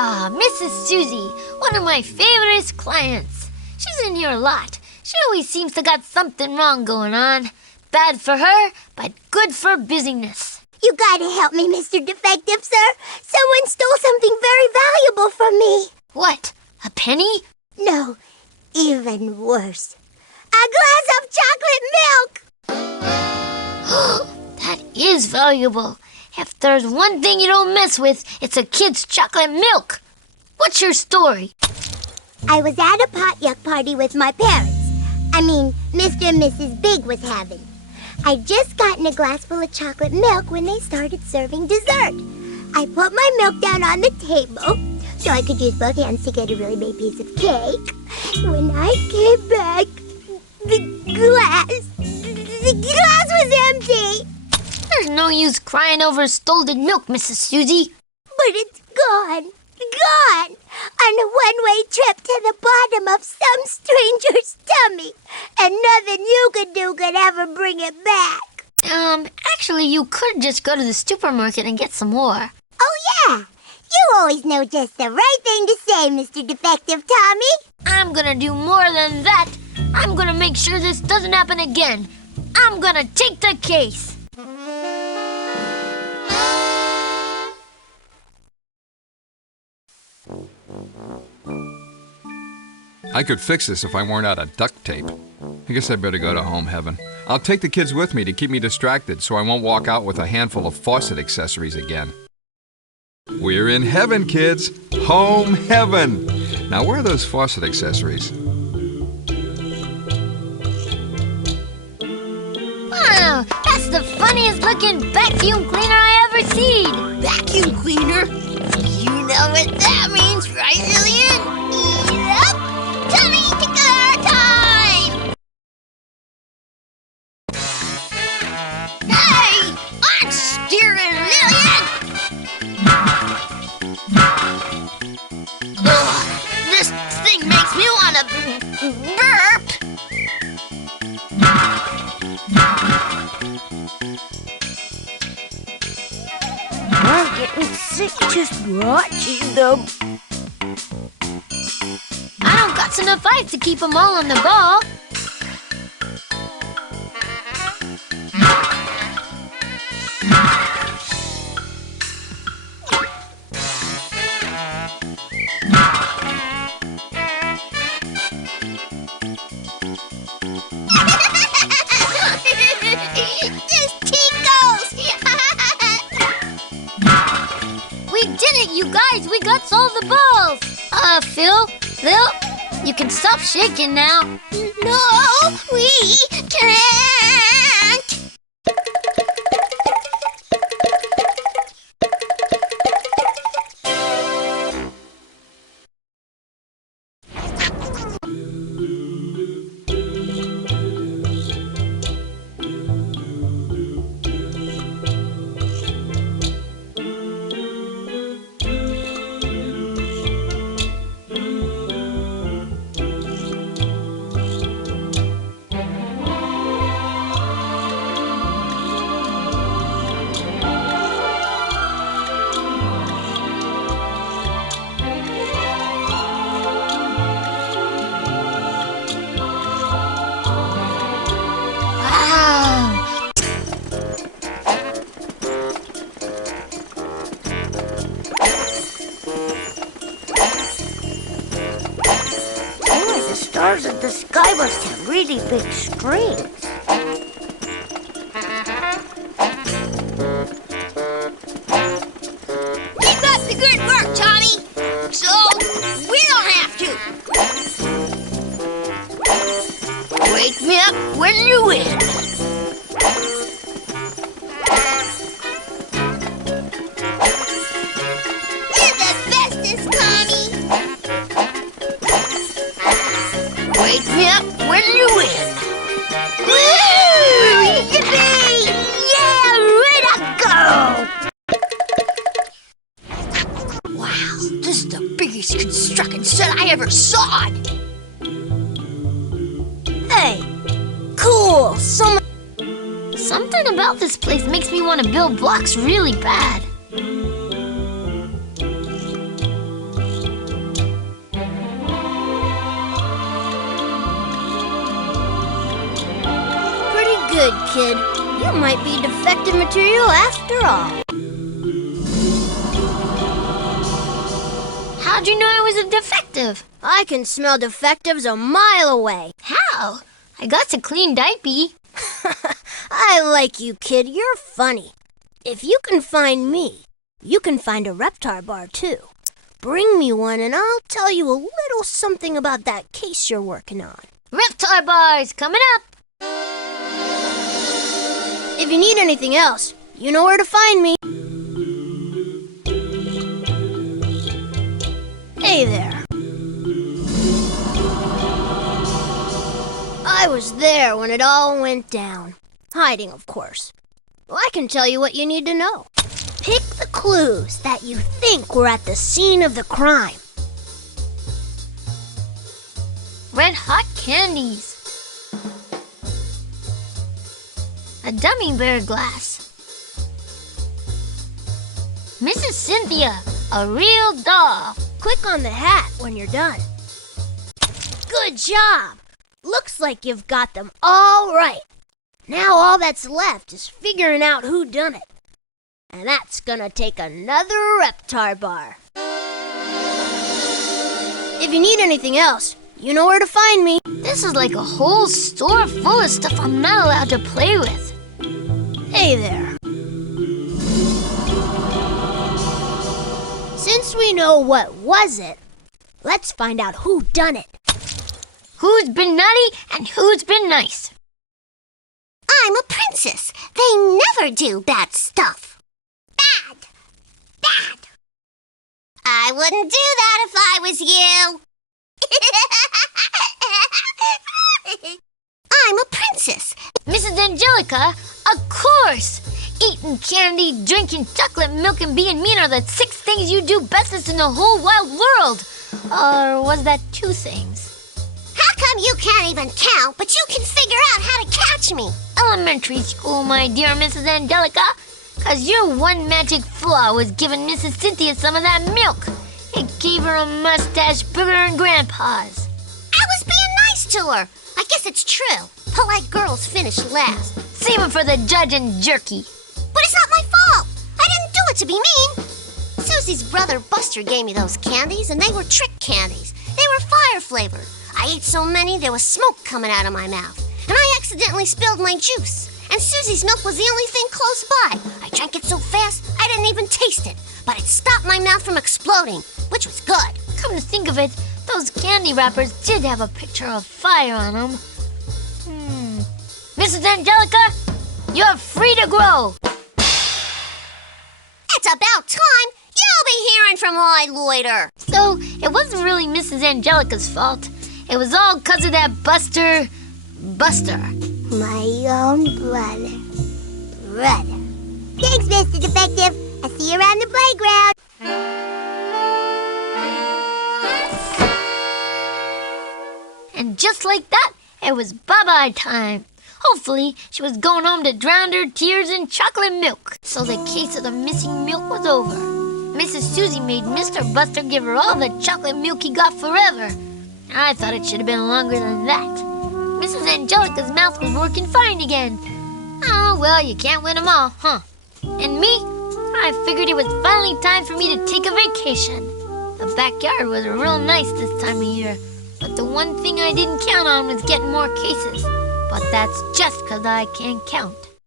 Ah, Mrs. Susie, one of my favorite clients. She's in here a lot. She always seems to got something wrong going on. Bad for her, but good for business. You gotta help me, Mr. Defective, sir. Someone stole something very valuable from me. What? A penny? No, even worse. A glass of chocolate milk! That is valuable. If there's one thing you don't mess with, it's a kid's chocolate milk. What's your story? I was at a potluck party with my parents. Mr. and Mrs. Big was having. I'd just gotten a glass full of chocolate milk when they started serving dessert. I put my milk down on the table so I could use both hands to get a really big piece of cake. When I came back, the glass was empty. There's no use crying over stolen milk, Mrs. Susie. But it's gone. Gone! On a one-way trip to the bottom of some stranger's tummy. And nothing you could do could ever bring it back. Actually, you could just go to the supermarket and get some more. Oh, yeah. You always know just the right thing to say, Mr. Defective Tommy. I'm gonna do more than that. I'm gonna make sure this doesn't happen again. I'm gonna take the case. I could fix this if I weren't out of duct tape. I guess I better go to home heaven. I'll take the kids with me to keep me distracted so I won't walk out with a handful of faucet accessories again. We're in heaven, kids. Home heaven. Now, where are those faucet accessories? Wow, that's the funniest looking vacuum cleaner I ever seen. Vacuum cleaner? You know what that means, right, Lillian? Yep! Tummy tickler time! Hey! I'm steering, Lillian! Ugh, this thing makes me want to burp! I'm getting sick just watching them. I don't got enough ice to keep them all on the ball. This tickles! We did it, you guys! We got all the balls! Phil, you can stop shaking now. No, we can't! The stars in the sky must have really big strings. Keep up the good work, Tommy! So, we don't have to! Wake me up when you win! You're the bestest, Tommy! Wake me up when you win! Woo! Yippee! Yeah, way to go! Wow, this is the biggest construction set I ever saw! Hey, cool! Something about this place makes me want to build blocks really bad. good, kid. You might be defective material after all. How'd you know I was a defective? I can smell defectives a mile away. How? I got a clean diaper. I like you, kid. You're funny. If you can find me, you can find a Reptar bar, too. Bring me one and I'll tell you a little something about that case you're working on. Reptar bars coming up. If you need anything else, you know where to find me. Hey there. I was there when it all went down. Hiding, of course. Well, I can tell you what you need to know. Pick the clues that you think were at the scene of the crime. Red hot candies. A dummy bear glass. Mrs. Cynthia, a real doll. Click on the hat when you're done. Good job! Looks like you've got them all right. Now all that's left is figuring out who done it. And that's gonna take another Reptar bar. If you need anything else, you know where to find me. This is like a whole store full of stuff I'm not allowed to play with. Hey there. Since we know what was it, let's find out who done it. Who's been naughty and who's been nice? I'm a princess. They never do bad stuff. Bad. Bad. I wouldn't do that if I was you. I'm a princess. Mrs. Angelica, of course! Eating candy, drinking chocolate milk, and being mean are the 6 things you do bestest in the whole wide world. Or was that 2 things? How come you can't even count, but you can figure out how to catch me? Elementary school, my dear Mrs. Angelica. 'Cause your one magic flaw was giving Mrs. Cynthia some of that milk. It gave her a mustache bigger than Grandpa's. I was being nice to her. I guess it's true. Polite girls finish last. Save it for the judge and jerky. But it's not my fault. I didn't do it to be mean. Susie's brother Buster gave me those candies, and they were trick candies. They were fire flavored. I ate so many there was smoke coming out of my mouth. And I accidentally spilled my juice. And Susie's milk was the only thing close by. I drank it so fast I didn't even taste it. But it stopped my mouth from exploding, which was good. Come to think of it, those candy wrappers did have a picture of fire on them. Mrs. Angelica, you're free to grow. It's about time. You'll be hearing from Lloyd Loiter. So, it wasn't really Mrs. Angelica's fault. It was all 'cause of that Buster. My own brother. Thanks, Mr. Defective. I'll see you around the playground. And just like that, it was bye-bye time. Hopefully, she was going home to drown her tears in chocolate milk. So the case of the missing milk was over. Mrs. Susie made Mr. Buster give her all the chocolate milk he got forever. I thought it should have been longer than that. Mrs. Angelica's mouth was working fine again. Oh, well, you can't win them all, huh? And me? I figured it was finally time for me to take a vacation. The backyard was real nice this time of year. But the one thing I didn't count on was getting more cases. But that's just 'cause I can't count.